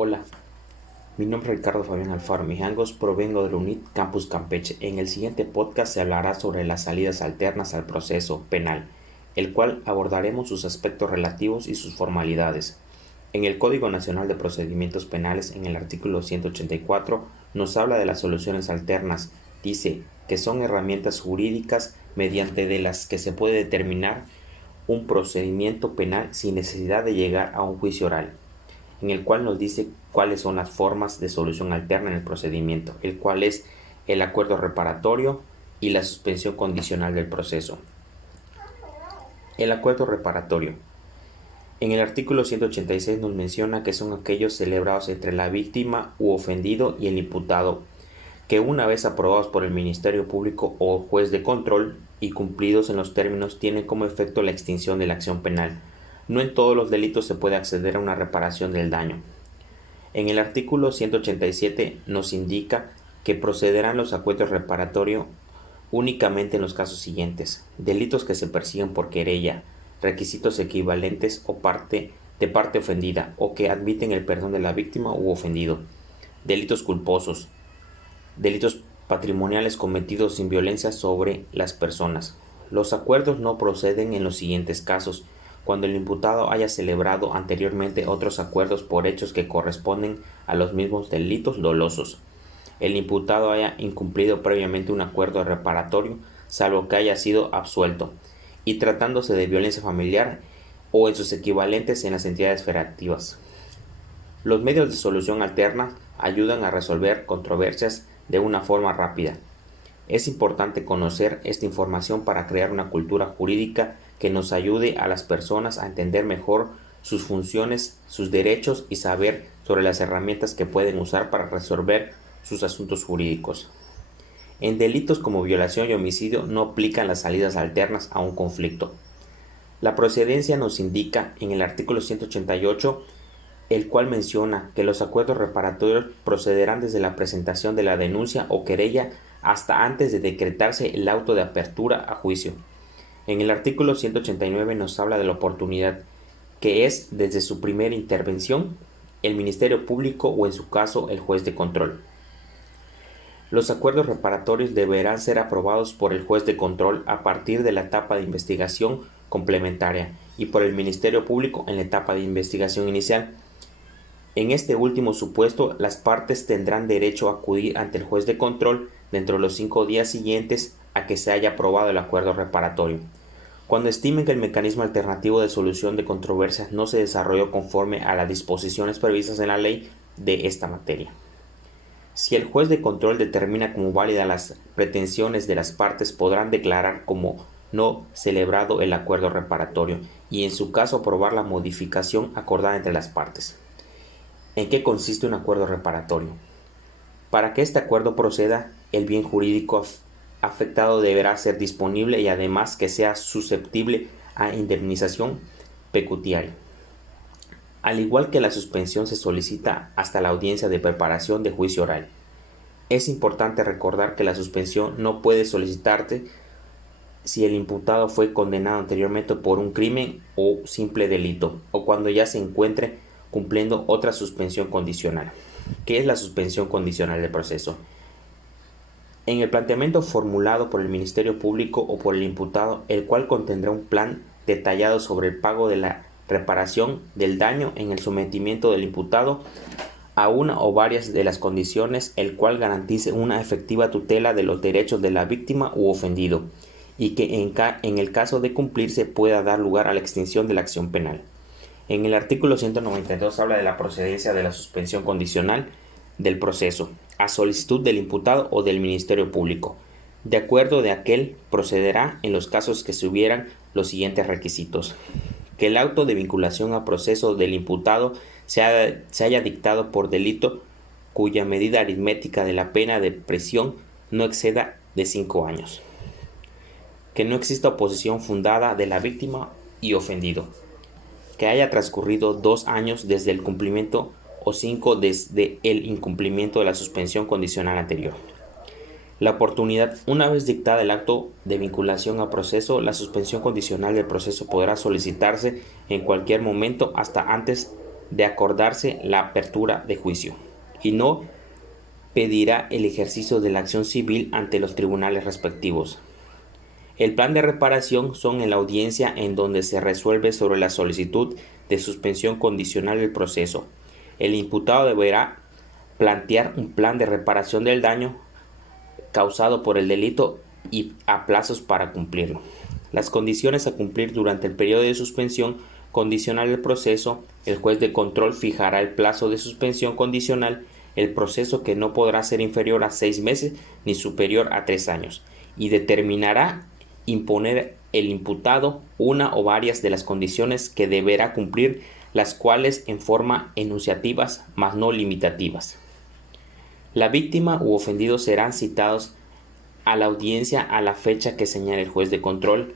Hola, mi nombre es Ricardo Fabián Alfaro Mijangos, provengo de la UNIT Campus Campeche. En el siguiente podcast se hablará sobre las salidas alternas al proceso penal, el cual abordaremos sus aspectos relativos y sus formalidades. En el Código Nacional de Procedimientos Penales, en el artículo 184, nos habla de las soluciones alternas. Dice que son herramientas jurídicas mediante de las que se puede determinar un procedimiento penal sin necesidad de llegar a un juicio oral, en el cual nos dice cuáles son las formas de solución alterna en el procedimiento, el cual es el acuerdo reparatorio y la suspensión condicional del proceso. El acuerdo reparatorio. En el artículo 186 nos menciona que son aquellos celebrados entre la víctima u ofendido y el imputado, que una vez aprobados por el Ministerio Público o juez de control y cumplidos en los términos, tienen como efecto la extinción de la acción penal. No en todos los delitos se puede acceder a una reparación del daño. En el artículo 187 nos indica que procederán los acuerdos reparatorios únicamente en los casos siguientes: delitos que se persiguen por querella, requisitos equivalentes o parte ofendida o que admiten el perdón de la víctima u ofendido, delitos culposos, delitos patrimoniales cometidos sin violencia sobre las personas. Los acuerdos no proceden en los siguientes casos: cuando el imputado haya celebrado anteriormente otros acuerdos por hechos que corresponden a los mismos delitos dolosos, el imputado haya incumplido previamente un acuerdo reparatorio, salvo que haya sido absuelto, y tratándose de violencia familiar o en sus equivalentes en las entidades federativas. Los medios de solución alterna ayudan a resolver controversias de una forma rápida. Es importante conocer esta información para crear una cultura jurídica que nos ayude a las personas a entender mejor sus funciones, sus derechos y saber sobre las herramientas que pueden usar para resolver sus asuntos jurídicos. En delitos como violación y homicidio no aplican las salidas alternas a un conflicto. La procedencia nos indica en el artículo 188, el cual menciona que los acuerdos reparatorios procederán desde la presentación de la denuncia o querella hasta antes de decretarse el auto de apertura a juicio. En el artículo 189 nos habla de la oportunidad, que es desde su primera intervención el Ministerio Público o en su caso el juez de control. Los acuerdos reparatorios deberán ser aprobados por el juez de control a partir de la etapa de investigación complementaria y por el Ministerio Público en la etapa de investigación inicial. En este último supuesto, las partes tendrán derecho a acudir ante el juez de control dentro de los 5 días siguientes a que se haya aprobado el acuerdo reparatorio, cuando estimen que el mecanismo alternativo de solución de controversias no se desarrolló conforme a las disposiciones previstas en la ley de esta materia. Si el juez de control determina como válidas las pretensiones de las partes, podrán declarar como no celebrado el acuerdo reparatorio y en su caso aprobar la modificación acordada entre las partes. ¿En qué consiste un acuerdo reparatorio? Para que este acuerdo proceda, el bien jurídico afectado deberá ser disponible y además que sea susceptible a indemnización pecuniaria. Al igual que la suspensión se solicita hasta la audiencia de preparación de juicio oral. Es importante recordar que la suspensión no puede solicitarse si el imputado fue condenado anteriormente por un crimen o simple delito, o cuando ya se encuentre cumpliendo otra suspensión condicional. ¿Qué es la suspensión condicional del proceso? En el planteamiento formulado por el Ministerio Público o por el imputado, el cual contendrá un plan detallado sobre el pago de la reparación del daño en el sometimiento del imputado a una o varias de las condiciones, el cual garantice una efectiva tutela de los derechos de la víctima u ofendido, y que en el caso de cumplirse pueda dar lugar a la extinción de la acción penal. En el artículo 192 habla de la procedencia de la suspensión condicional del proceso, a solicitud del imputado o del Ministerio Público. De acuerdo de aquel, procederá en los casos que se hubieran los siguientes requisitos: que el auto de vinculación a proceso del imputado se haya dictado por delito cuya medida aritmética de la pena de prisión no exceda de 5 años. Que no exista oposición fundada de la víctima y ofendido. Que haya transcurrido 2 años desde el cumplimiento o 5 desde el incumplimiento de la suspensión condicional anterior. La oportunidad. Una vez dictada el acto de vinculación a proceso, la suspensión condicional del proceso podrá solicitarse en cualquier momento hasta antes de acordarse la apertura de juicio y no pedirá el ejercicio de la acción civil ante los tribunales respectivos. El plan de reparación son en la audiencia en donde se resuelve sobre la solicitud de suspensión condicional del proceso. El imputado deberá plantear un plan de reparación del daño causado por el delito y a plazos para cumplirlo. Las condiciones a cumplir durante el periodo de suspensión condicional del proceso, el juez de control fijará el plazo de suspensión condicional, el proceso que no podrá ser inferior a 6 meses ni superior a 3 años, y determinará imponer el imputado una o varias de las condiciones que deberá cumplir, las cuales en forma enunciativas, mas no limitativas. La víctima u ofendido serán citados a la audiencia a la fecha que señale el juez de control.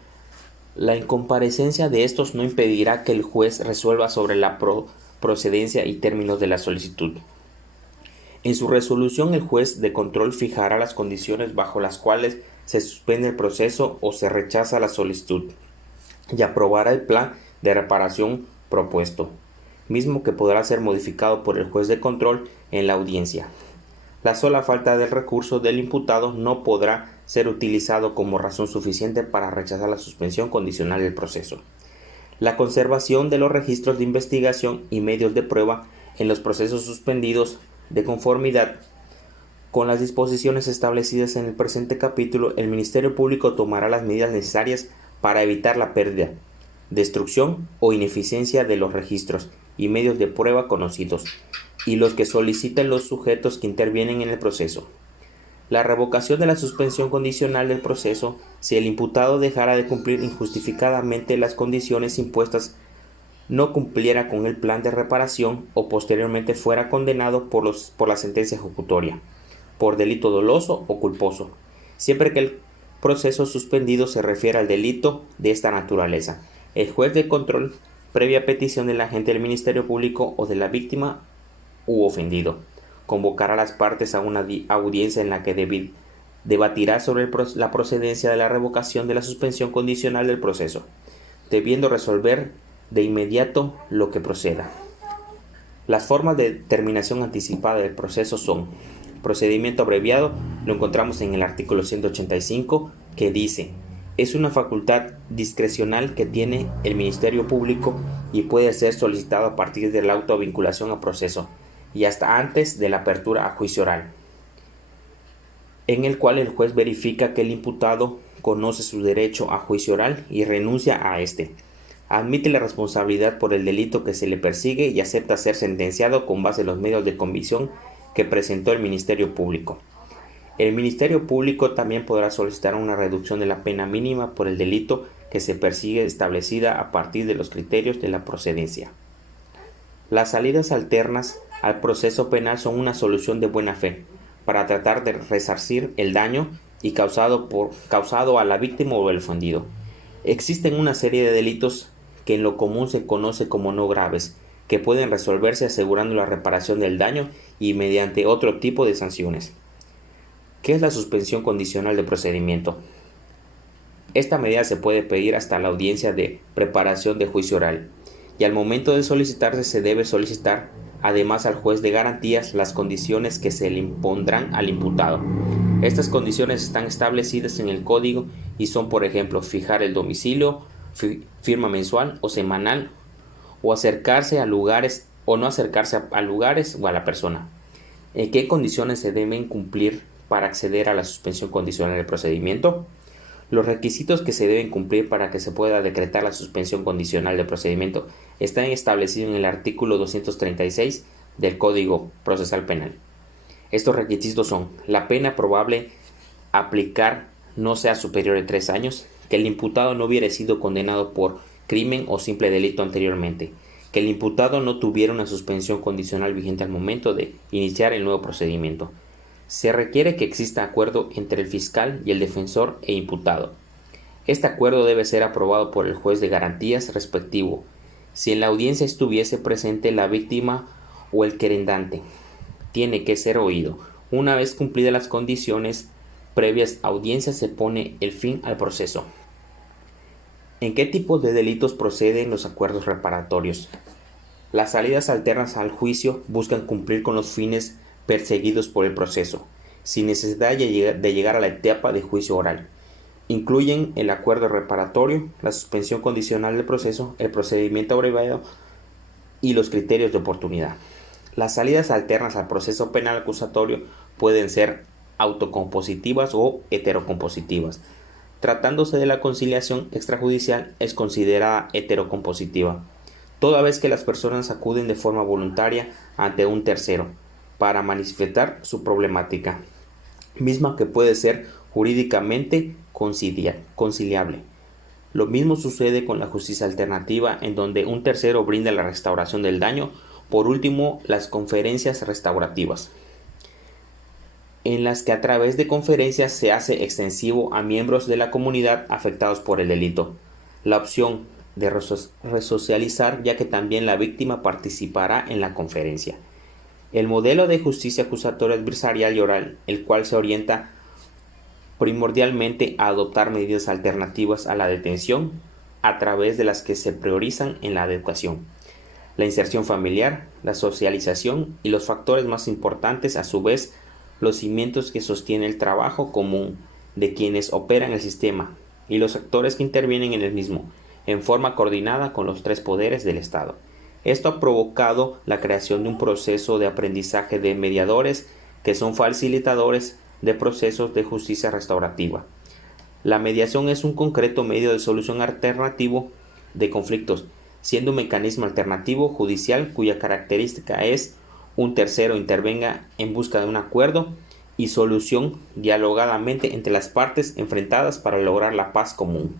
La incomparecencia de estos no impedirá que el juez resuelva sobre la procedencia y términos de la solicitud. En su resolución, el juez de control fijará las condiciones bajo las cuales se suspende el proceso o se rechaza la solicitud y aprobará el plan de reparación propuesto, mismo que podrá ser modificado por el juez de control en la audiencia. La sola falta del recurso del imputado no podrá ser utilizado como razón suficiente para rechazar la suspensión condicional del proceso. La conservación de los registros de investigación y medios de prueba en los procesos suspendidos de conformidad con las disposiciones establecidas en el presente capítulo, el Ministerio Público tomará las medidas necesarias para evitar la pérdida, destrucción o ineficiencia de los registros y medios de prueba conocidos y los que soliciten los sujetos que intervienen en el proceso. La revocación de la suspensión condicional del proceso si el imputado dejara de cumplir injustificadamente las condiciones impuestas, no cumpliera con el plan de reparación o posteriormente fuera condenado por la sentencia ejecutoria por delito doloso o culposo, siempre que el proceso suspendido se refiera al delito de esta naturaleza. El juez de control, previa petición del agente del Ministerio Público o de la víctima u ofendido, convocará a las partes a una audiencia en la que debatirá sobre la procedencia de la revocación de la suspensión condicional del proceso, debiendo resolver de inmediato lo que proceda. Las formas de terminación anticipada del proceso son: procedimiento abreviado, lo encontramos en el artículo 185, que dice: es una facultad discrecional que tiene el Ministerio Público y puede ser solicitado a partir de la autovinculación a proceso y hasta antes de la apertura a juicio oral, en el cual el juez verifica que el imputado conoce su derecho a juicio oral y renuncia a este, admite la responsabilidad por el delito que se le persigue y acepta ser sentenciado con base en los medios de convicción que presentó el Ministerio Público. El Ministerio Público también podrá solicitar una reducción de la pena mínima por el delito que se persigue establecida a partir de los criterios de la procedencia. Las salidas alternas al proceso penal son una solución de buena fe para tratar de resarcir el daño y causado a la víctima o el ofendido. Existen una serie de delitos que en lo común se conoce como no graves, que pueden resolverse asegurando la reparación del daño y mediante otro tipo de sanciones. ¿Qué es la suspensión condicional de procedimiento? Esta medida se puede pedir hasta la audiencia de preparación de juicio oral, y al momento de solicitarse se debe solicitar además al juez de garantías las condiciones que se le impondrán al imputado. Estas condiciones están establecidas en el código y son, por ejemplo, fijar el domicilio, firma mensual o semanal, o acercarse a lugares o no acercarse a lugares o a la persona. ¿En qué condiciones se deben cumplir para acceder a la suspensión condicional del procedimiento? Los requisitos que se deben cumplir para que se pueda decretar la suspensión condicional del procedimiento están establecidos en el artículo 236 del Código Procesal Penal. Estos requisitos son: la pena probable a aplicar no sea superior a 3 años, que el imputado no hubiera sido condenado por crimen o simple delito anteriormente, que el imputado no tuviera una suspensión condicional vigente al momento de iniciar el nuevo procedimiento. Se requiere que exista acuerdo entre el fiscal y el defensor e imputado. Este acuerdo debe ser aprobado por el juez de garantías respectivo, si en la audiencia estuviese presente la víctima o el querendante. Tiene que ser oído. Una vez cumplidas las condiciones previas audiencia, se pone el fin al proceso. ¿En qué tipos de delitos proceden los acuerdos reparatorios? Las salidas alternas al juicio buscan cumplir con los fines perseguidos por el proceso, sin necesidad de llegar a la etapa de juicio oral. Incluyen el acuerdo reparatorio, la suspensión condicional del proceso, el procedimiento abreviado y los criterios de oportunidad. Las salidas alternas al proceso penal acusatorio pueden ser autocompositivas o heterocompositivas. Tratándose de la conciliación extrajudicial, es considerada heterocompositiva, toda vez que las personas acuden de forma voluntaria ante un tercero para manifestar su problemática, misma que puede ser jurídicamente conciliable. Lo mismo sucede con la justicia alternativa, en donde un tercero brinda la restauración del daño. Por último, las conferencias restaurativas, en las que a través de conferencias se hace extensivo a miembros de la comunidad afectados por el delito la opción de resocializar, ya que también la víctima participará en la conferencia. El modelo de justicia acusatoria adversarial y oral, el cual se orienta primordialmente a adoptar medidas alternativas a la detención, a través de las que se priorizan en la educación, la inserción familiar, la socialización y los factores más importantes, a su vez, los cimientos que sostienen el trabajo común de quienes operan el sistema y los actores que intervienen en el mismo, en forma coordinada con los tres poderes del Estado. Esto ha provocado la creación de un proceso de aprendizaje de mediadores que son facilitadores de procesos de justicia restaurativa. La mediación es un concreto medio de solución alternativo de conflictos, siendo un mecanismo alternativo judicial cuya característica es un tercero intervenga en busca de un acuerdo y solución dialogadamente entre las partes enfrentadas para lograr la paz común.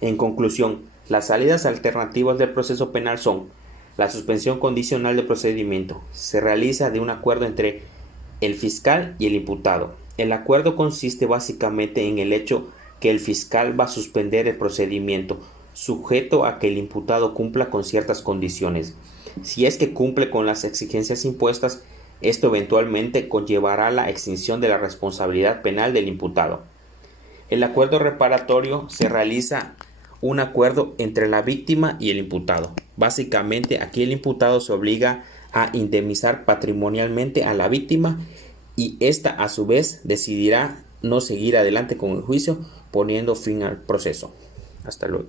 En conclusión, las salidas alternativas del proceso penal son: la suspensión condicional del procedimiento. Se realiza de un acuerdo entre el fiscal y el imputado. El acuerdo consiste básicamente en el hecho que el fiscal va a suspender el procedimiento, sujeto a que el imputado cumpla con ciertas condiciones. Si es que cumple con las exigencias impuestas, esto eventualmente conllevará la extinción de la responsabilidad penal del imputado. El acuerdo reparatorio se realiza un acuerdo entre la víctima y el imputado. Básicamente, aquí el imputado se obliga a indemnizar patrimonialmente a la víctima y ésta a su vez decidirá no seguir adelante con el juicio, poniendo fin al proceso. Hasta luego.